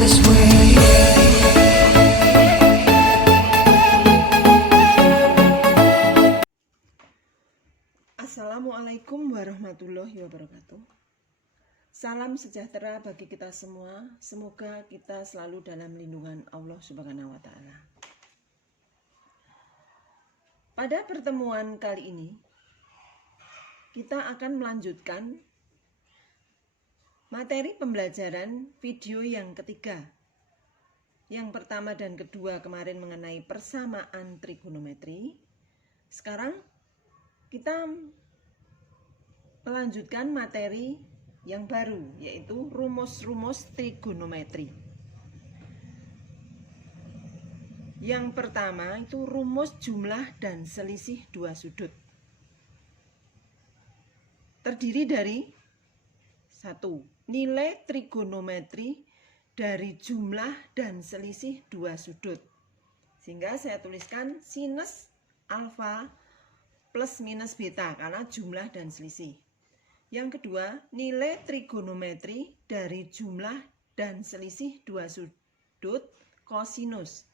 this way. Assalamualaikum warahmatullahi wabarakatuh. Salam sejahtera bagi kita semua. Semoga kita selalu dalam lindungan Allah Subhanahu wa Ta'ala. Pada pertemuan kali ini, kita akan melanjutkan materi pembelajaran video yang ketiga. Yang pertama dan kedua kemarin mengenai persamaan trigonometri. Sekarang kita melanjutkan materi yang baru, yaitu rumus-rumus trigonometri. Yang pertama itu rumus jumlah dan selisih dua sudut. Terdiri dari 1. Nilai trigonometri dari jumlah dan selisih dua sudut. Sehingga saya tuliskan sinus alfa plus minus beta karena jumlah dan selisih. Yang kedua, nilai trigonometri dari jumlah dan selisih dua sudut kosinus.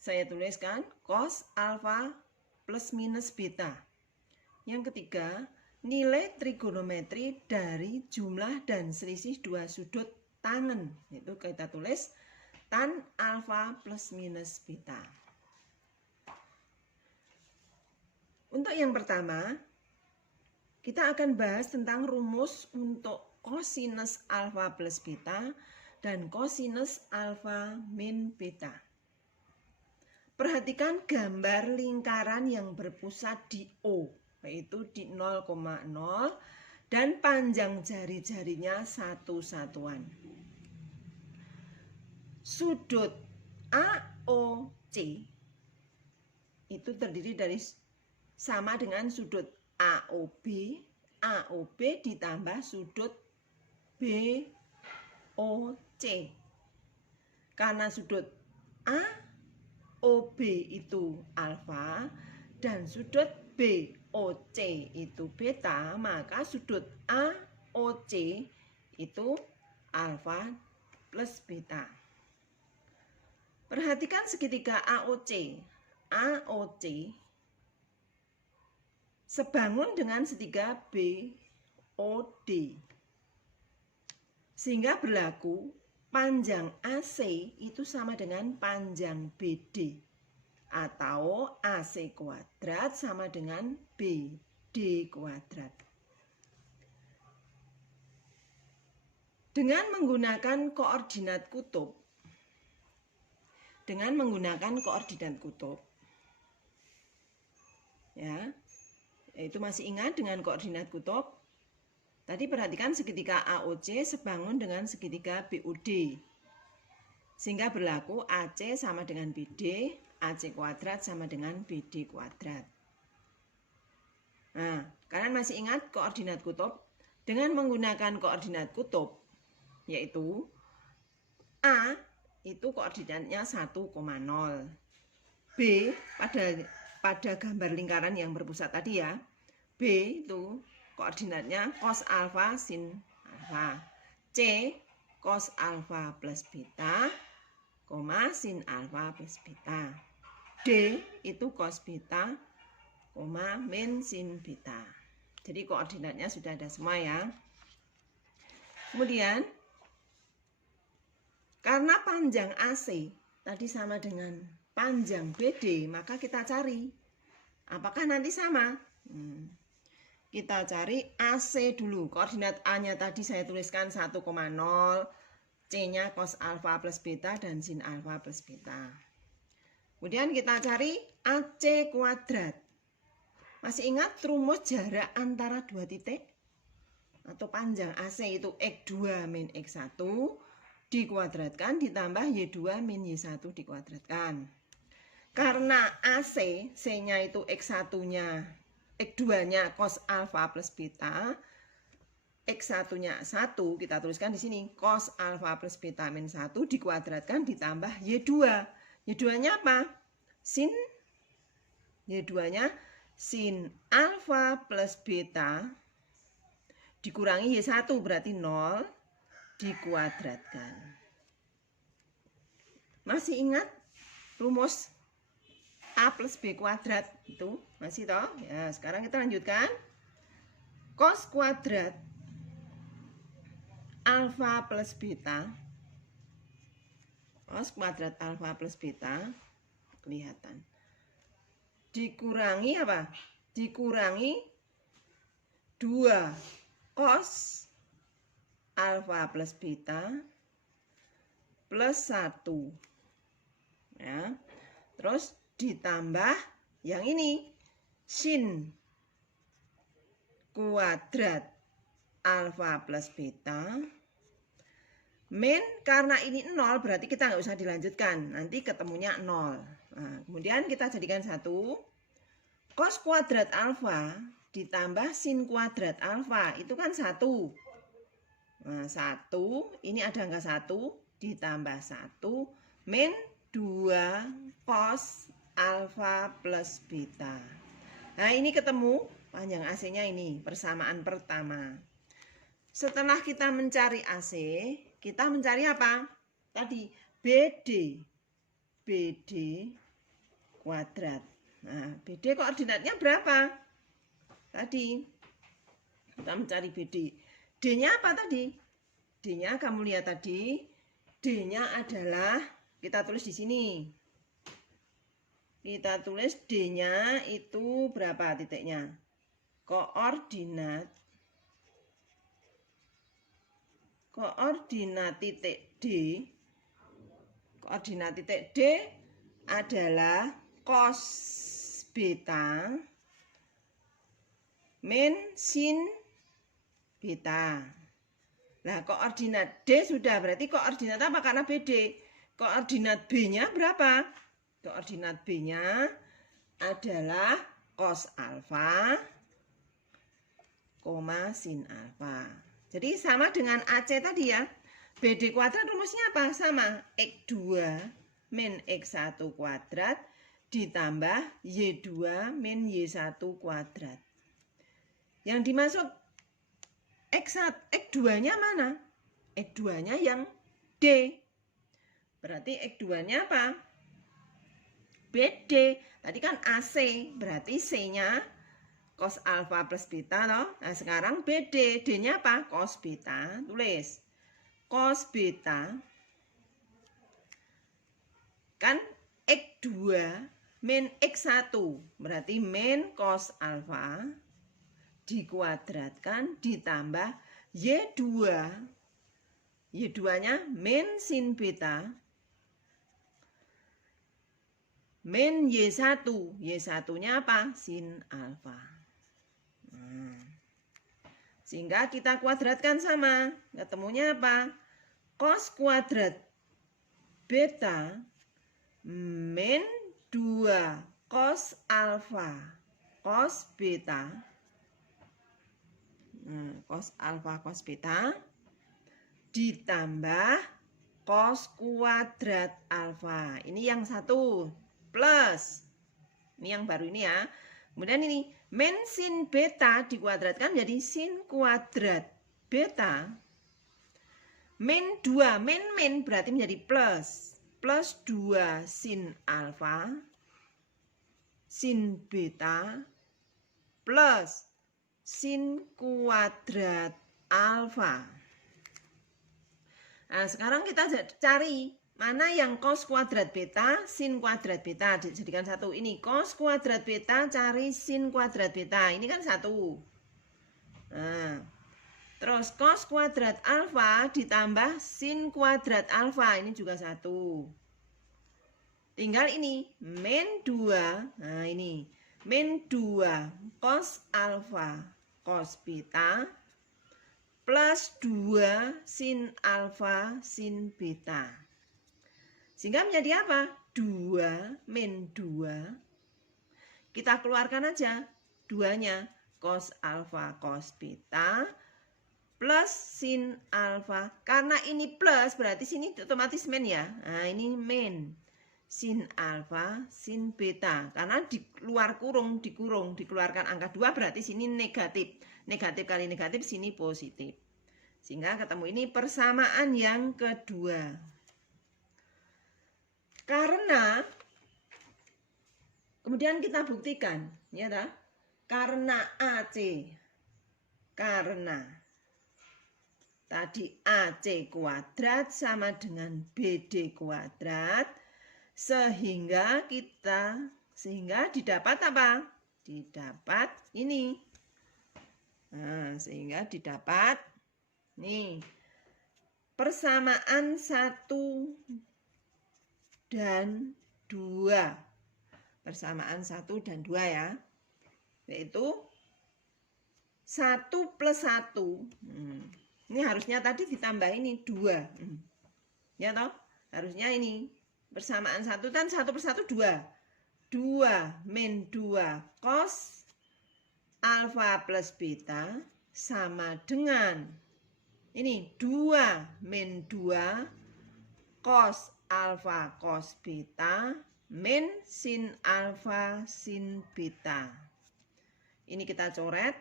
Saya tuliskan cos alfa plus minus beta. Yang ketiga, nilai trigonometri dari jumlah dan selisih dua sudut tangen. Itu kita tulis tan alfa plus minus beta. Untuk yang pertama, kita akan bahas tentang rumus untuk kosinus alfa plus beta dan kosinus alfa min beta. Perhatikan gambar lingkaran yang berpusat di O, yaitu di 0,0 dan panjang jari-jarinya 1 satuan. Sudut AOC itu terdiri dari sama dengan sudut AOB, AOB ditambah sudut BOC. Karena sudut AOB itu alfa dan sudut BOC itu beta, maka sudut AOC itu alfa plus beta. Perhatikan segitiga AOC. AOC sebangun dengan segitiga BOD. Sehingga berlaku panjang AC itu sama dengan panjang BD. Atau AC kuadrat sama dengan BD kuadrat. Dengan menggunakan koordinat kutub. Ya. Itu masih ingat dengan koordinat kutub. Tadi perhatikan segitiga AOC sebangun dengan segitiga BOD. Sehingga berlaku AC sama dengan BD, AC kuadrat sama dengan BD kuadrat. Nah, kalian masih ingat koordinat kutub? Dengan menggunakan koordinat kutub, yaitu A itu koordinatnya 1,0. B pada gambar lingkaran yang berpusat tadi ya. B itu koordinatnya cos alfa sin alfa. C cos alfa plus beta, sin alfa plus beta. D itu cos beta, min sin beta. Jadi koordinatnya sudah ada semua ya. Kemudian karena panjang AC tadi sama dengan panjang BD, maka kita cari apakah nanti sama. Kita cari AC dulu. Koordinat A-nya tadi saya tuliskan 1,0, C-nya cos alfa plus beta dan sin alfa plus beta. Kemudian kita cari AC kuadrat. Masih ingat rumus jarak antara dua titik? Atau panjang AC itu X2 min X1 dikuadratkan ditambah Y2 min Y1 dikuadratkan. Karena AC, C-nya itu X1-nya, X2-nya cos alfa plus beta, X1-nya 1, kita tuliskan di sini cos alfa plus beta min 1 dikuadratkan ditambah Y2. Y2-nya apa? Sin. Y2-nya sin alfa plus beta dikurangi Y1 berarti 0 dikuadratkan. Masih ingat rumus A plus B kuadrat itu? Masih toh? Ya, sekarang kita lanjutkan. Cos kuadrat alfa plus beta. Cos kuadrat alfa plus beta kelihatan. Dikurangi apa? Dikurangi 2 cos alfa plus beta plus 1. Ya. Terus ditambah yang ini sin kuadrat alfa plus beta min, karena ini 0 berarti kita nggak usah dilanjutkan, nanti ketemunya 0. Nah, kemudian kita jadikan 1 cos kuadrat alfa ditambah sin kuadrat alfa, itu kan 1. Nah, 1 ini ada angka 1 ditambah 1 min 2 cos alfa plus beta. Nah, ini ketemu panjang AC-nya ini, persamaan pertama. Setelah kita mencari AC, kita mencari apa? Tadi BD kuadrat. Nah, BD koordinatnya berapa? Tadi kita mencari BD. D-nya apa tadi? D-nya kamu lihat tadi, D-nya adalah, kita tulis di sini. Kita tulis D-nya itu berapa titiknya? Koordinat titik D. Koordinat titik D adalah cos beta min sin beta. Nah, koordinat D sudah, berarti koordinat apa? Karena BD. Koordinat B-nya berapa? Koordinat B-nya adalah cos alfa, sin alfa. Jadi sama dengan AC tadi ya. BD kuadrat rumusnya apa? Sama. X2 min X1 kuadrat ditambah Y2 min Y1 kuadrat. Yang dimaksud X2-nya mana? X2-nya yang D. Berarti X2-nya apa? BD. Tadi kan AC, berarti C-nya cos alfa plus beta loh. Nah, sekarang BD, D-nya apa? Cos beta. Tulis. Cos beta kan X2 min X1, berarti min cos alfa dikuadratkan ditambah Y2. Y2-nya min sin beta min Y1. Y1-nya apa? Sin alfa. Sehingga kita kuadratkan sama. Ketemunya apa? Cos kuadrat beta min 2 cos alfa cos beta. Cos alfa cos beta ditambah cos kuadrat alfa. Ini yang satu plus. Ini yang baru ini ya. Kemudian ini min sin beta dikuadratkan jadi sin kuadrat beta min 2. Min berarti menjadi plus. Plus 2 sin alfa sin beta plus sin kuadrat alfa. Nah, sekarang kita cari mana yang cos kuadrat beta, sin kuadrat beta. Dijadikan satu. Ini cos kuadrat beta, cari sin kuadrat beta. Ini kan satu. Nah, terus cos kuadrat alfa ditambah sin kuadrat alfa. Ini juga satu. Tinggal ini min 2. Nah, ini min 2 cos alfa cos beta plus 2 sin alfa sin beta. Sehingga menjadi apa? 2 min 2. Kita keluarkan aja 2-nya. Cos alfa cos beta plus sin alfa. Karena ini plus berarti sini otomatis min ya. Nah, ini min. Sin alfa sin beta. Karena di luar kurung, dikurung, dikeluarkan angka 2 berarti sini negatif. Negatif kali negatif sini positif. Sehingga ketemu ini persamaan yang kedua. Karena kemudian kita buktikan, ya tak? Karena AC, karena tadi AC kuadrat sama dengan BD kuadrat, sehingga didapat apa? Didapat ini. Nah, sehingga didapat nih persamaan 1 dan 2. Persamaan 1 dan 2 ya. Yaitu 1 plus 1. Ini harusnya tadi ditambah ini 2. Ya toh? Harusnya ini persamaan 1 kan 1 per 1 2. 2 min 2 cos alfa plus beta sama dengan ini 2 min 2 cos alfa cos beta min sin alfa sin beta. Ini kita coret.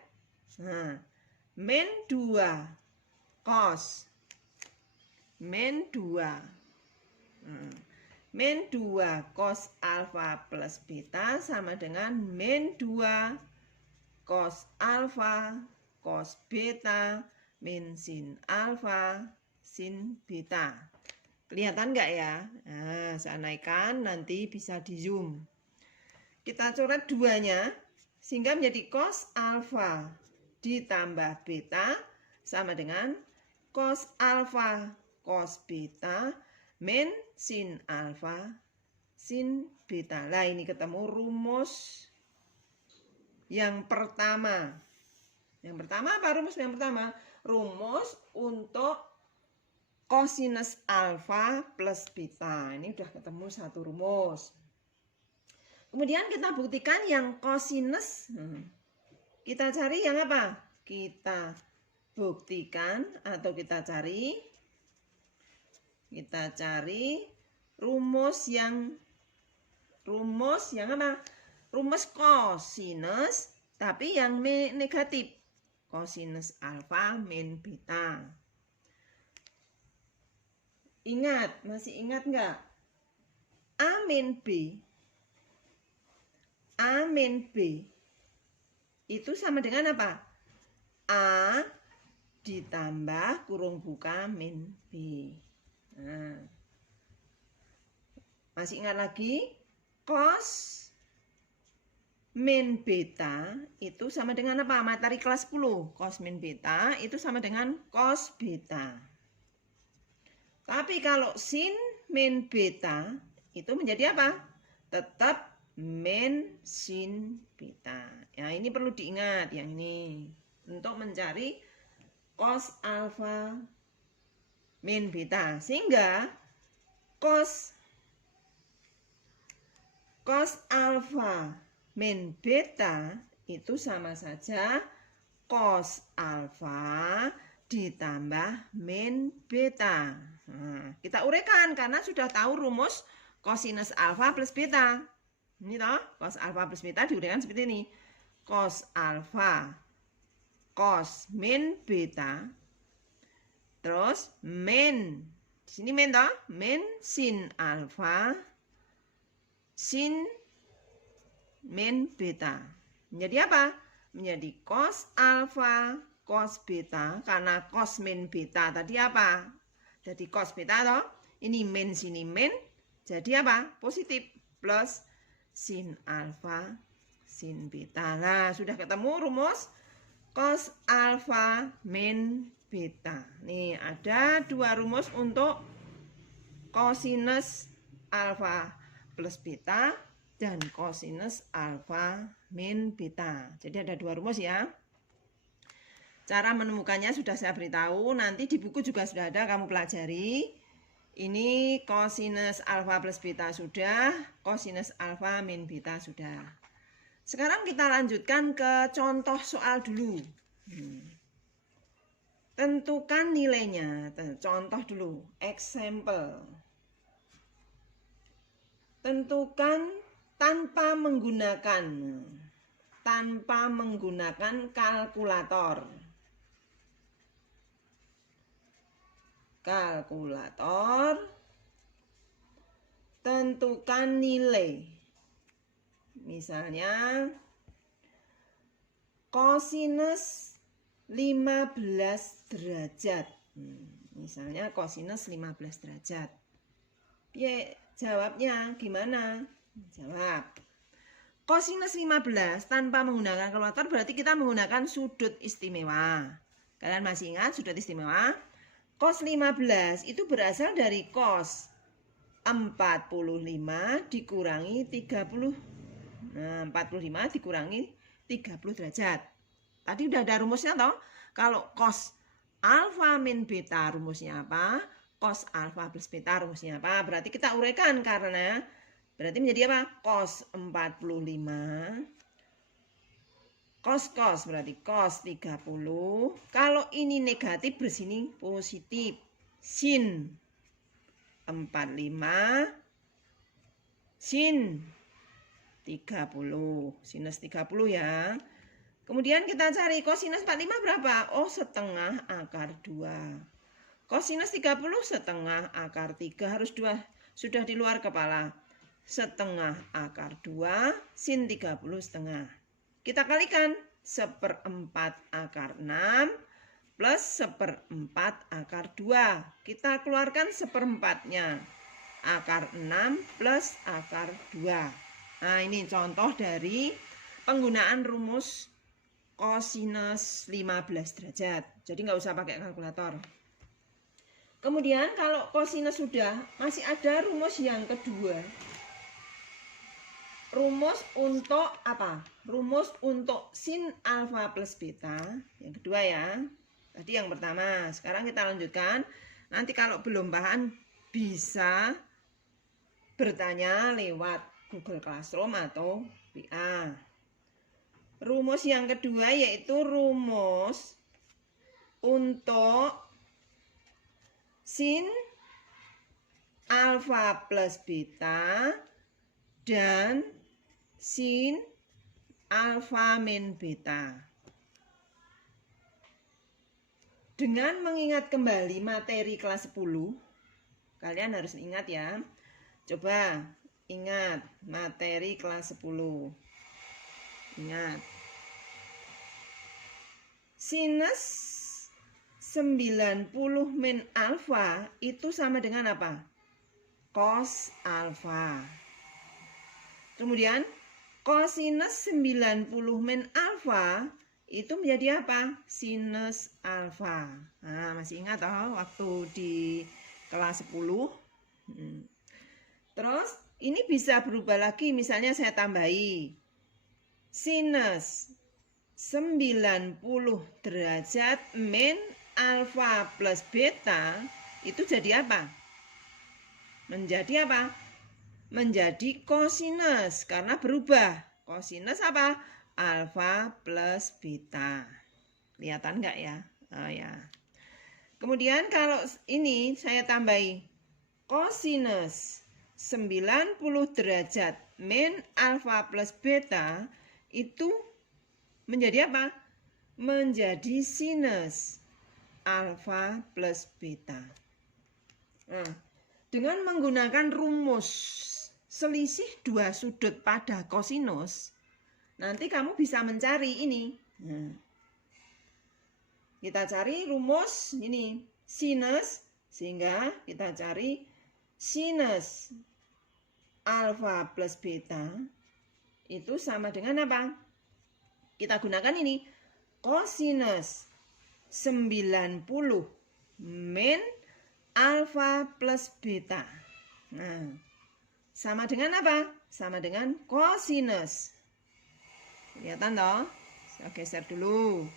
Nah, min 2 cos min 2. Min 2 cos alfa plus beta sama dengan min 2 cos alfa cos beta min sin alfa sin beta. Kelihatan nggak ya? Nah, saya naikkan, nanti bisa di zoom. Kita coret 2-nya sehingga menjadi cos alfa ditambah beta sama dengan cos alfa cos beta min sin alfa sin beta. Nah, ini ketemu rumus yang pertama. Yang pertama apa rumus yang pertama? Rumus untuk kosinus alfa plus beta. Ini udah ketemu satu rumus. Kemudian kita buktikan yang kosinus. Kita cari yang apa? Kita buktikan atau kita cari rumus yang apa? Rumus kosinus tapi yang negatif. Kosinus alfa min beta. Ingat, masih ingat nggak? A min B itu sama dengan apa? A ditambah kurung buka min B. Nah, masih ingat lagi? Cos min beta itu sama dengan apa? Materi kelas 10. Cos min beta itu sama dengan cos beta. Tapi kalau sin min beta itu menjadi apa? Tetap min sin beta. Ya, ini perlu diingat yang ini. Untuk mencari cos alfa min beta. Sehingga cos alfa min beta itu sama saja cos alfa ditambah min beta. Nah, kita uraikan karena sudah tahu rumus kosinus alfa plus beta. Ini toh, cos alfa plus beta diuraikan seperti ini. Cos alfa cos min beta terus min, di sini min toh, min sin alfa sin min beta. Menjadi apa? Menjadi cos alfa cos beta, karena cos min beta tadi apa? Jadi cos beta toh. Ini min sini min, jadi apa? Positif plus sin alfa sin beta. Nah, sudah ketemu rumus cos alfa min beta. Nih, ada dua rumus untuk kosinus alfa plus beta dan kosinus alfa min beta. Jadi ada dua rumus ya. Cara menemukannya sudah saya beritahu, nanti di buku juga sudah ada, kamu pelajari. Ini kosinus alfa plus beta sudah, kosinus alfa min beta sudah. Sekarang kita lanjutkan ke contoh soal dulu. Tentukan nilainya. Contoh dulu, example. Tentukan tanpa menggunakan kalkulator. menentukan nilai. Misalnya kosinus 15 derajat. Misalnya kosinus 15 derajat. Ya, jawabnya gimana? Jawab. Kosinus 15 tanpa menggunakan kalkulator berarti kita menggunakan sudut istimewa. Kalian masih ingat sudut istimewa? Cos 15 itu berasal dari cos 45 dikurangi 30. Nah, 45 dikurangi 30 derajat. Tadi udah ada rumusnya toh? Kalau cos alfa min beta rumusnya apa? Cos alfa plus beta rumusnya apa? Berarti kita uraikan karena berarti menjadi apa? Cos 45 cos berarti cos 30. Kalau ini negatif bersini positif. Sin 45 sin 30. Sinus 30 ya. Kemudian kita cari kosinus 45 berapa? Oh, setengah akar 2. Kosinus 30 setengah akar 3 harus 2. Sudah di luar kepala. Setengah akar 2 sin 30 setengah. Kita kalikan 1/4 akar 6 plus 1/4 akar 2. Kita keluarkan 1/4-nya. Akar 6 plus akar 2. Nah, ini contoh dari penggunaan rumus kosinus 15 derajat. Jadi nggak usah pakai kalkulator. Kemudian kalau kosinus sudah, masih ada rumus yang kedua. Rumus untuk apa? Rumus untuk sin alfa plus beta. Yang kedua ya. Tadi yang pertama. Sekarang kita lanjutkan. Nanti kalau belum paham bisa bertanya lewat Google Classroom atau WA. Rumus yang kedua yaitu rumus untuk sin alfa plus beta dan sin alfa min beta. Dengan mengingat kembali materi kelas 10, kalian harus ingat ya. Coba ingat materi kelas 10. Ingat. Sinus 90 min alfa itu sama dengan apa? Cos alfa. Kemudian kosinus 90 min alfa itu menjadi apa? Sinus alfa. Nah, masih ingat toh waktu di kelas 10? Terus ini bisa berubah lagi, misalnya saya tambahi sinus 90 derajat min alfa plus beta itu jadi apa? Menjadi apa? Menjadi kosinus karena berubah. Kosinus apa? Alfa plus beta. Kelihatan nggak ya? Oh ya. Kemudian kalau ini saya tambahi kosinus 90 derajat min alfa plus beta itu menjadi apa? Menjadi sinus alfa plus beta. Nah, dengan menggunakan rumus selisih dua sudut pada kosinus, nanti kamu bisa mencari ini. Nah, kita cari rumus ini sinus, sehingga kita cari sinus alfa plus beta itu sama dengan apa? Kita gunakan ini kosinus 90 min alfa plus beta. Nah, sama dengan apa? Sama dengan kosinus. Kelihatan toh? Saya geser dulu.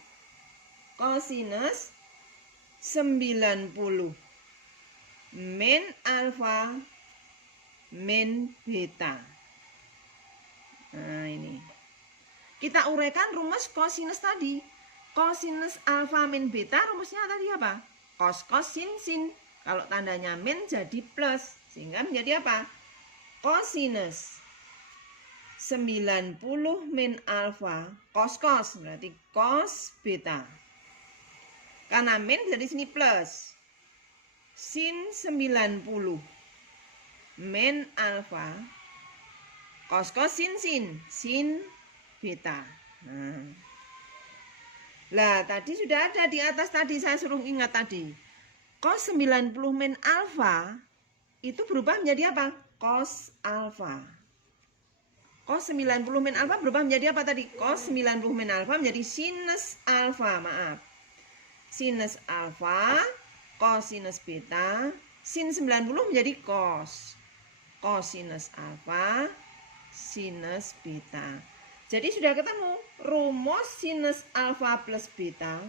Kosinus 90 min alfa min beta. Nah, ini. Kita uraikan rumus kosinus tadi. Kosinus alfa min beta rumusnya tadi apa? Cos sin sin. Kalau tandanya min jadi plus. Sehingga menjadi apa? Kosinus 90 min alfa cos berarti cos beta. Karena min dari sini plus. Sin 90 min alfa cos sin sin beta. Lah tadi sudah ada di atas tadi, saya suruh ingat tadi. Cos 90 min alfa itu berubah menjadi apa? Cos alfa. Cos 90 min alfa berubah menjadi apa tadi? Cos 90 min alfa menjadi sinus alfa, maaf. Sinus alfa, cosinus beta, sin 90 menjadi cos. Cosinus alfa, sinus beta. Jadi sudah ketemu rumus sinus alfa plus beta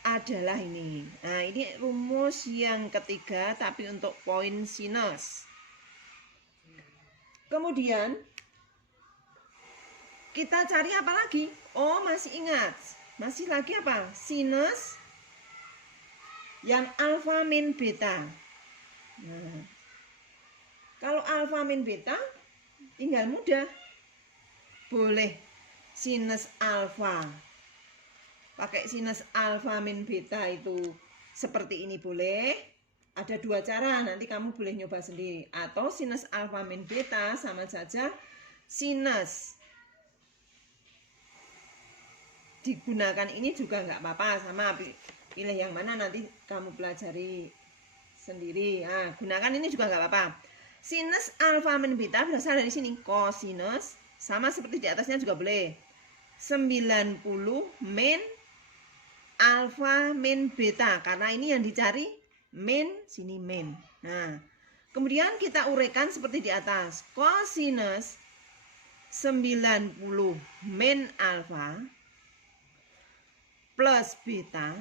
adalah ini. Nah, ini rumus yang ketiga tapi untuk poin sinus. Kemudian kita cari apa lagi? Oh, masih ingat. Masih lagi apa? Sinus yang alfa min beta. Nah, kalau alfa min beta tinggal mudah. Boleh sinus alfa. Pakai sinus alfa min beta itu seperti ini boleh. Ada dua cara, nanti kamu boleh nyoba sendiri. Atau sinus alfa min beta sama saja sinus. Digunakan ini juga nggak apa-apa, sama pilih yang mana nanti kamu pelajari sendiri. Nah, gunakan ini juga nggak apa-apa. Sinus alfa min beta berasal dari sini, cosinus, sama seperti di atasnya juga boleh. 90 min alfa min beta, karena ini yang dicari min, sini min. Nah, kemudian kita uraikan seperti di atas, cosinus 90 min alfa plus beta,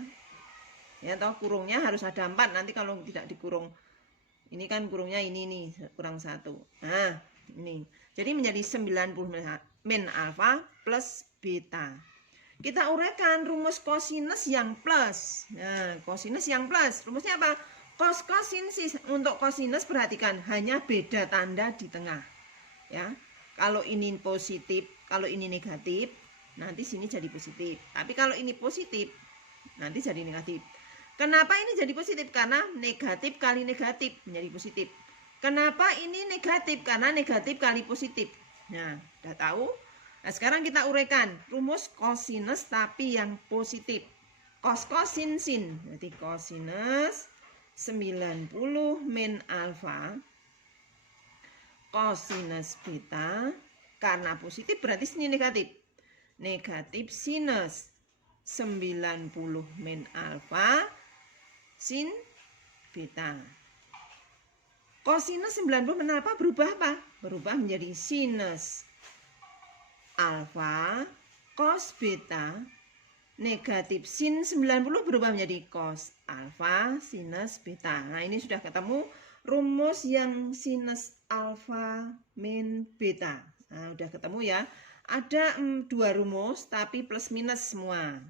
ya toh kurungnya harus ada 4, nanti kalau tidak dikurung, ini kan kurungnya ini nih, kurang 1. Nah, ini. Jadi menjadi 90 min alfa plus beta. Kita uraikan rumus cosinus yang plus. Nah, cosinus yang plus, rumusnya apa? Cos sin. Untuk cosinus perhatikan, hanya beda tanda di tengah. Ya. Kalau ini positif, kalau ini negatif, nanti sini jadi positif. Tapi kalau ini positif, nanti jadi negatif. Kenapa ini jadi positif? Karena negatif kali negatif menjadi positif. Kenapa ini negatif? Karena negatif kali positif. Nah, udah tahu? Nah, sekarang kita uraikan rumus cosinus tapi yang positif. Cos sin. Jadi cosinus 90 min alfa cosinus beta, karena positif berarti sini negatif. Negatif sinus 90 min alfa sin beta. Cosinus 90 min alfa berubah apa? Berubah menjadi sinus alfa cos beta. Negatif sin 90 berubah menjadi cos alfa sinus beta. Nah, ini sudah ketemu rumus yang sinus alfa min beta. Nah, udah ketemu ya. Ada 2 rumus tapi plus minus semua.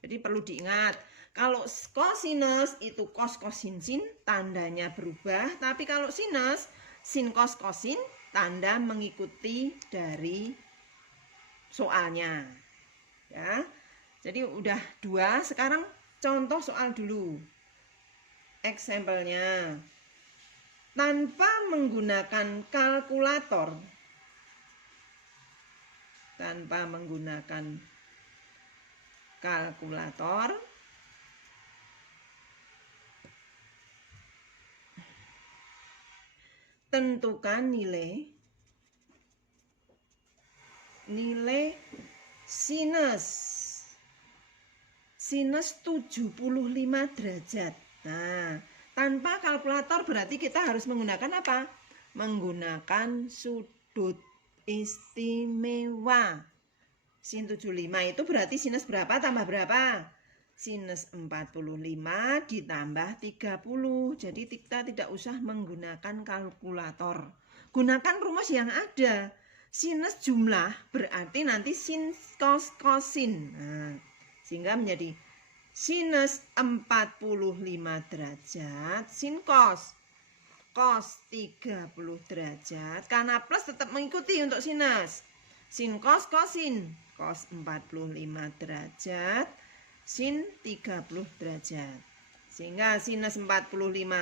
Jadi perlu diingat, kalau cosinus itu cos sin tandanya berubah, tapi kalau sinus sin cos sin tanda mengikuti dari soalnya. Ya. Jadi udah 2, sekarang contoh soal dulu. Example-nya. Tanpa menggunakan kalkulator, tentukan nilai sinus 75 derajat. Nah, tanpa kalkulator berarti kita harus menggunakan apa? Menggunakan sudut istimewa. Sin 75 itu berarti sinus berapa tambah berapa? Sinus 45 ditambah 30. Jadi kita tidak usah menggunakan kalkulator. Gunakan rumus yang ada. Sinus jumlah berarti nanti sin cos sin. Nah, sehingga menjadi sinus 45 derajat sin cos 30 derajat, karena plus tetap mengikuti untuk sinus. Sin cos sin cos 45 derajat sin 30 derajat. Sehingga sinus 45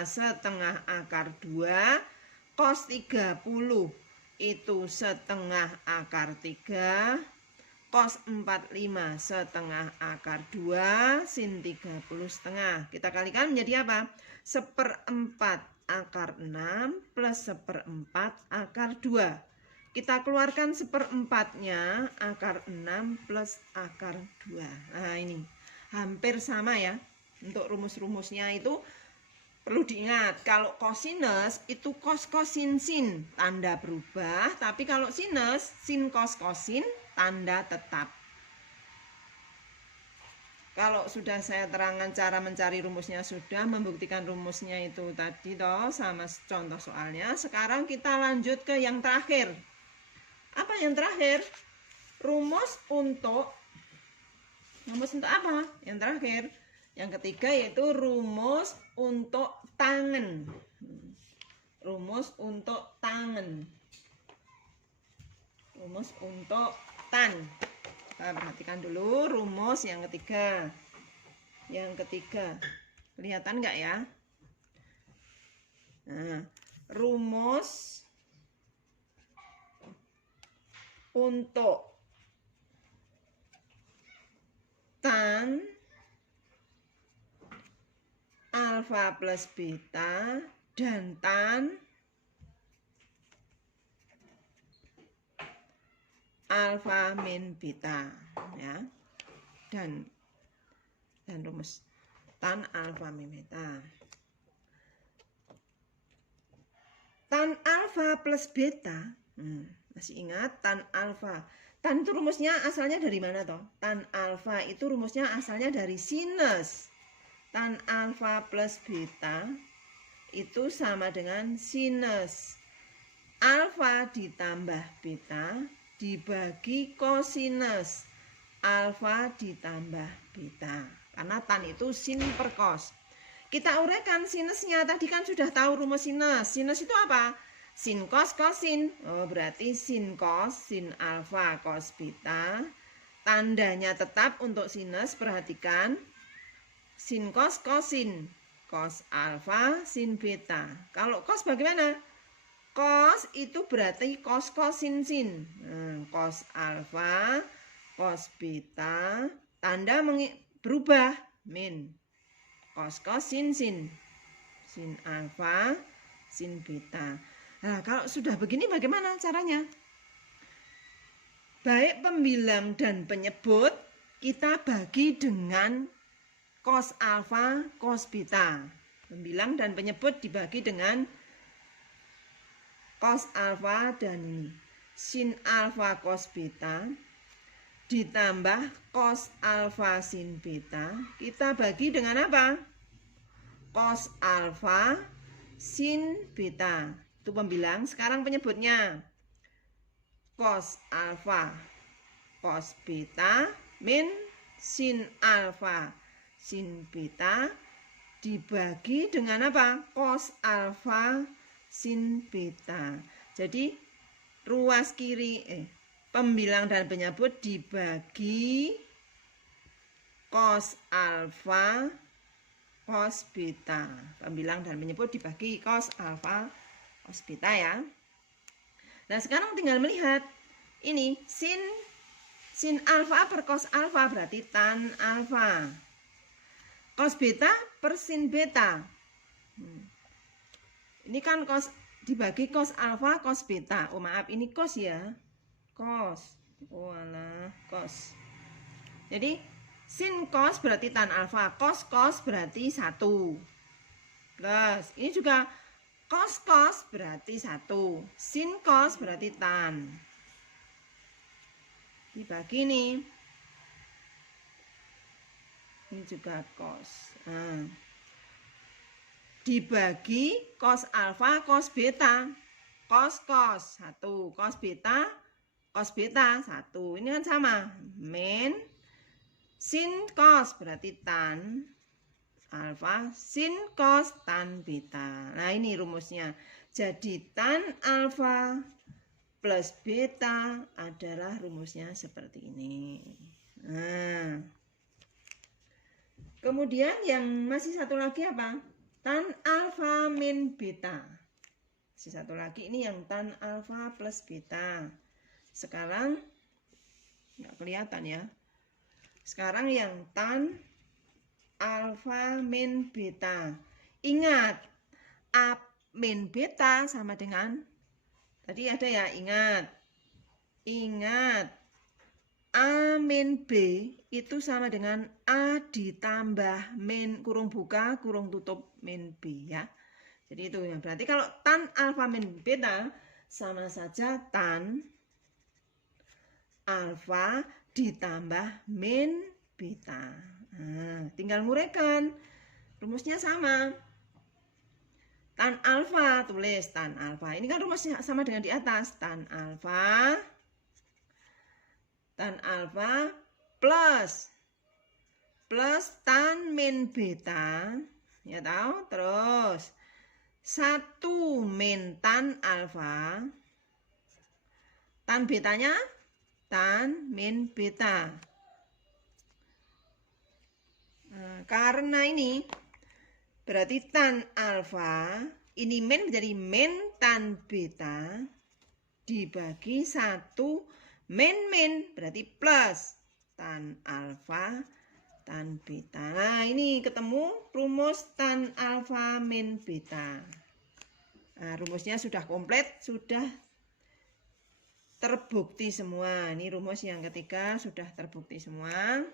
setengah akar 2 Cos 30 itu setengah akar 3. Cos 45 setengah akar 2. Sin 30 setengah. Kita kalikan menjadi apa? 1/4 akar 6 plus 1/4 akar 2. Kita keluarkan 1/4-nya akar 6 plus akar 2. Nah ini hampir sama ya. Untuk rumus-rumusnya itu perlu diingat, kalau kosinus itu cos kosin sin tanda berubah, tapi kalau sinus sin cos kosin tanda tetap. Kalau sudah saya terangkan cara mencari rumusnya, sudah membuktikan rumusnya itu tadi toh sama contoh soalnya. Sekarang kita lanjut ke yang terakhir. Apa yang terakhir? Rumus untuk apa? Yang terakhir. Yang ketiga yaitu rumus untuk tangen. Rumus untuk tangen. Rumus untuk tan. Kita perhatikan dulu rumus yang ketiga. Yang ketiga. Kelihatan nggak ya? Nah, rumus untuk tan alfa plus beta dan tan alfa min beta ya, dan rumus tan alfa min beta. Tan alfa plus beta, masih ingat tan alfa? Tan itu rumusnya asalnya dari mana toh? Tan alfa itu rumusnya asalnya dari sinus. Tan alfa plus beta itu sama dengan sinus alfa ditambah beta dibagi kosinus alfa ditambah beta. Karena tan itu sin per cos. Kita uraikan sinusnya, tadi kan sudah tahu rumus sinus. Sinus itu apa? Sin cos kosin. Oh, berarti sin cos sin alfa cos beta. Tandanya tetap untuk sinus, perhatikan. Sin cos kosin, cos alfa sin beta. Kalau cos bagaimana? Cos itu berarti cos kosin sin. Cos alfa, cos beta, tanda berubah min. Cos kosin sin, sin alfa, sin beta. Nah, kalau sudah begini bagaimana caranya? Baik pembilang dan penyebut kita bagi dengan cos alfa, cos beta. Pembilang dan penyebut dibagi dengan cos alfa dan ini. Sin alfa cos beta ditambah cos alfa sin beta. Kita bagi dengan apa? Cos alfa sin beta. Itu pembilang. Sekarang penyebutnya. Cos alfa cos beta min sin alfa sin beta dibagi dengan apa? Cos alfa sin beta. Jadi ruas kiri pembilang dan penyebut dibagi cos alfa cos beta. Pembilang dan penyebut dibagi cos alfa cos beta ya. Nah, sekarang tinggal melihat ini sin alfa per cos alfa berarti tan alfa. Cos beta per sin beta. Ini kan cos dibagi cos alfa cos beta. Oh maaf, ini cos ya. Cos. Oh alah, cos. Jadi sin cos berarti tan alfa. Cos berarti 1. Plus ini juga cos berarti 1. Sin cos berarti tan. Dibagi nih. Ini juga cos. Nah, dibagi cos alfa cos beta. Cos 1, cos beta 1. Ini kan sama. Min sin cos berarti tan alfa sin cos tan beta. Nah, ini rumusnya. Jadi tan alfa plus beta adalah rumusnya seperti ini. Nah, kemudian yang masih satu lagi apa? Tan alfa min beta. Si satu lagi ini yang tan alfa plus beta. Sekarang nggak kelihatan ya. Sekarang yang tan alfa min beta. Ingat, A min beta sama dengan, tadi ada ya, ingat A min B itu sama dengan A ditambah min kurung buka kurung tutup min B ya. Jadi itu ya. Berarti kalau tan alfa min beta sama saja tan alfa ditambah min beta. Nah, tinggal nguraikan. Rumusnya sama. Tan alfa, tulis tan alfa. Ini kan rumusnya sama dengan di atas. Tan alfa plus tan min beta, ya tahu. Terus 1 min tan alfa, tan betanya tan min beta. Nah, karena ini berarti tan alfa ini min menjadi min tan beta dibagi 1 min berarti plus tan alfa tan beta. Nah, ini ketemu rumus tan alfa min beta. Nah, rumusnya sudah komplit, sudah terbukti semua. Ini rumus yang ketiga sudah terbukti semua.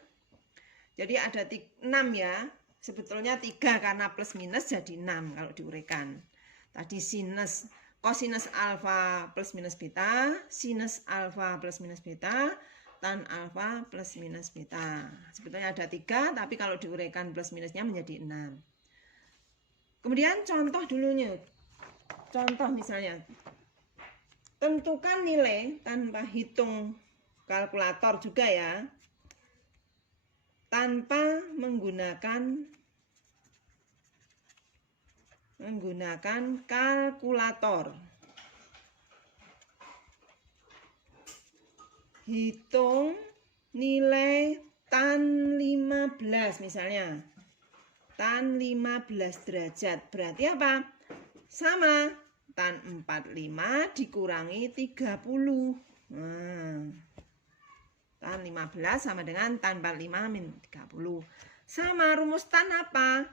Jadi ada 6 ya. Sebetulnya 3 karena plus minus jadi 6 kalau diuraikan. Tadi cosinus alfa plus minus beta, sinus alfa plus minus beta, tan alfa plus minus beta. Sebetulnya ada 3, tapi kalau diuraikan plus minusnya menjadi 6. Kemudian contoh dulunya. Contoh misalnya, tentukan nilai tanpa hitung kalkulator juga ya. Tanpa menggunakan kalkulator. Hitung nilai tan 15 misalnya. Tan 15 derajat. Berarti apa? Sama. Tan 45 dikurangi 30. Nah, tan 15 sama dengan tan 45 min 30. Sama rumus tan apa?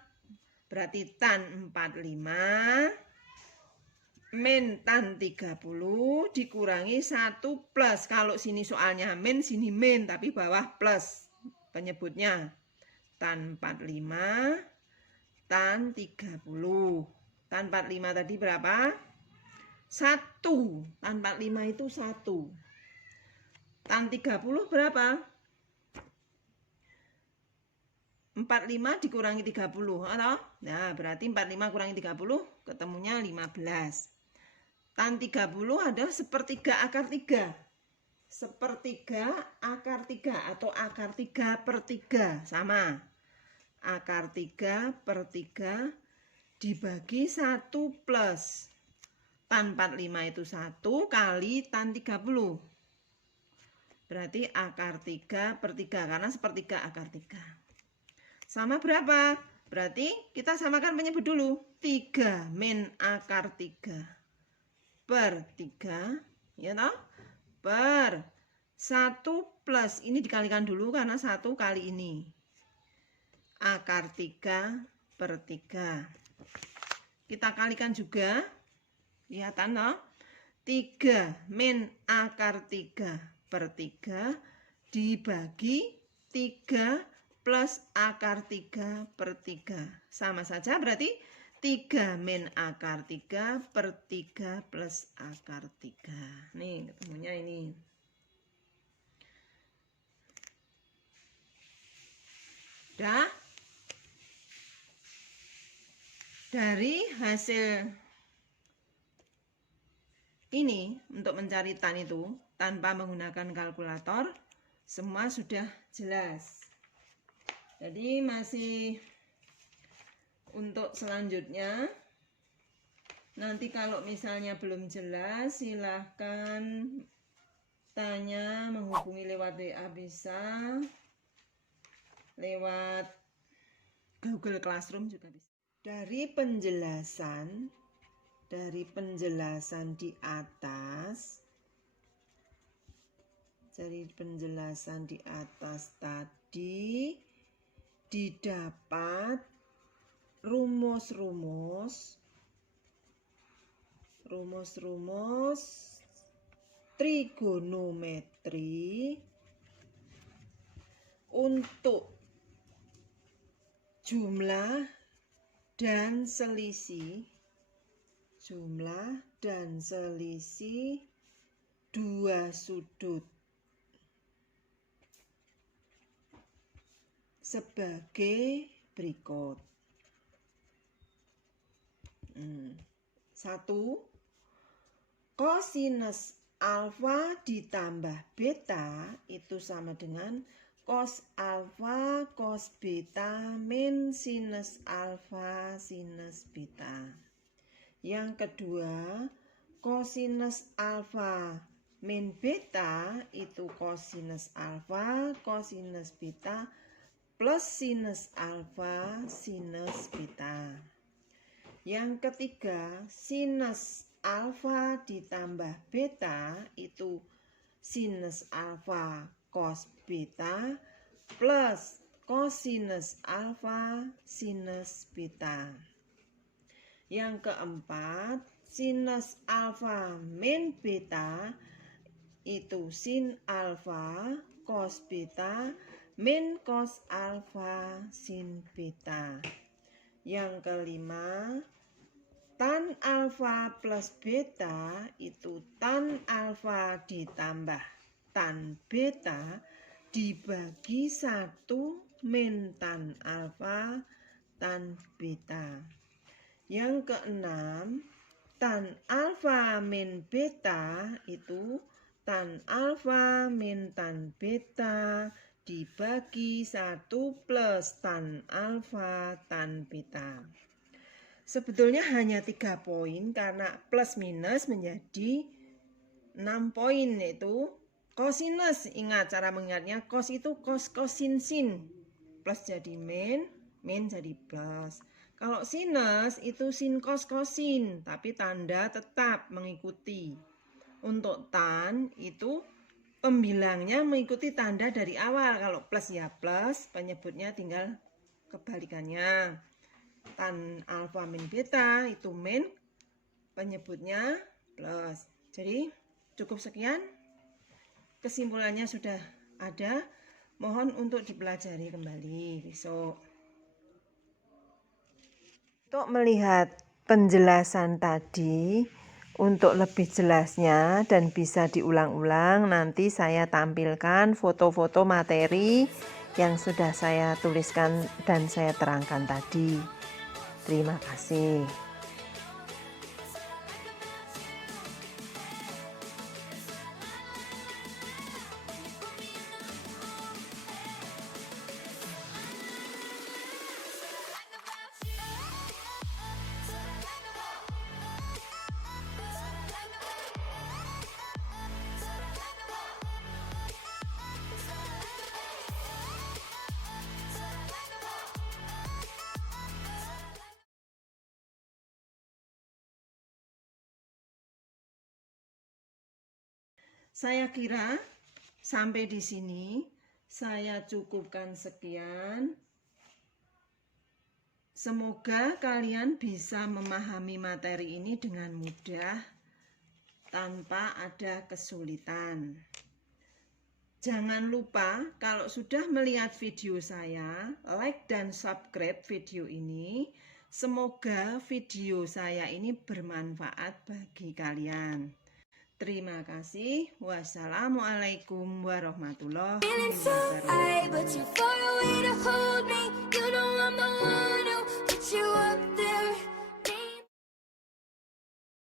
Berarti tan 45 min tan 30 dikurangi 1 plus. Kalau sini soalnya min, sini min, tapi bawah plus penyebutnya. Tan 45 tan 30. Tan 45 tadi berapa? 1. Tan 45 itu 1. Tan 30 berapa? 45 dikurangi 30 atau? Nah, berarti 45 kurangi 30 ketemunya 15. Tan 30 ada sepertiga akar 3. Sepertiga akar 3 atau akar 3 per 3 sama. Akar 3 per 3 dibagi 1 plus. Tan 45 itu 1 kali tan 30. Berarti akar 3 per 3 karena sepertiga akar 3. Sama berapa? Berarti kita samakan penyebut dulu. 3 min akar 3 per 3. Ya toh? Per 1 plus. Ini dikalikan dulu karena 1 kali ini. Akar 3 per 3. Kita kalikan juga. Kelihatan toh? 3 min akar 3 per 3 dibagi 3 plus akar 3 per 3. Sama saja berarti 3 min akar 3 per 3 plus akar 3. Nih ketemunya ini. Dah? Dari hasil ini untuk mencari tan itu tanpa menggunakan kalkulator semua sudah jelas. Jadi masih untuk selanjutnya nanti kalau misalnya belum jelas silahkan tanya, menghubungi lewat WA bisa, lewat Google Classroom juga bisa. Dari penjelasan dari penjelasan di atas, tadi didapat rumus trigonometri untuk jumlah dan selisih dua sudut sebagai berikut. 1. Kosinus alfa ditambah beta itu sama dengan cos alfa cos beta min sinus alfa sinus beta. Yang kedua, kosinus alfa min beta itu kosinus alfa kosinus beta plus sinus alfa sinus beta. Yang ketiga, sinus alfa ditambah beta itu sinus alfa cos beta plus kosinus alfa sinus beta. Yang keempat, sinus alfa min beta itu sin alfa cos beta min cos alfa sin beta. Yang kelima, tan alfa plus beta itu tan alfa ditambah tan beta dibagi 1 min tan alfa tan beta. Yang keenam, tan alfa min beta itu tan alfa min tan beta dibagi 1 plus tan alfa tan beta. Sebetulnya hanya 3 poin karena plus minus menjadi 6 poin, yaitu kosinus. Ingat cara mengingatnya, cos itu cos kosin sin, plus jadi min jadi plus. Kalau sinus itu sin cos kosin, tapi tanda tetap mengikuti. Untuk tan itu pembilangnya mengikuti tanda dari awal. Kalau plus ya plus, penyebutnya tinggal kebalikannya. Tan alfa min beta itu min, penyebutnya plus. Jadi cukup sekian. Kesimpulannya sudah ada. Mohon untuk dipelajari kembali besok. Untuk melihat penjelasan tadi, untuk lebih jelasnya dan bisa diulang-ulang, nanti saya tampilkan foto-foto materi yang sudah saya tuliskan dan saya terangkan tadi. Terima kasih. Saya kira sampai di sini saya cukupkan sekian. Semoga kalian bisa memahami materi ini dengan mudah tanpa ada kesulitan. Jangan lupa kalau sudah melihat video saya, like dan subscribe video ini. Semoga video saya ini bermanfaat bagi kalian. Terima kasih. Wassalamualaikum warahmatullahi wabarakatuh.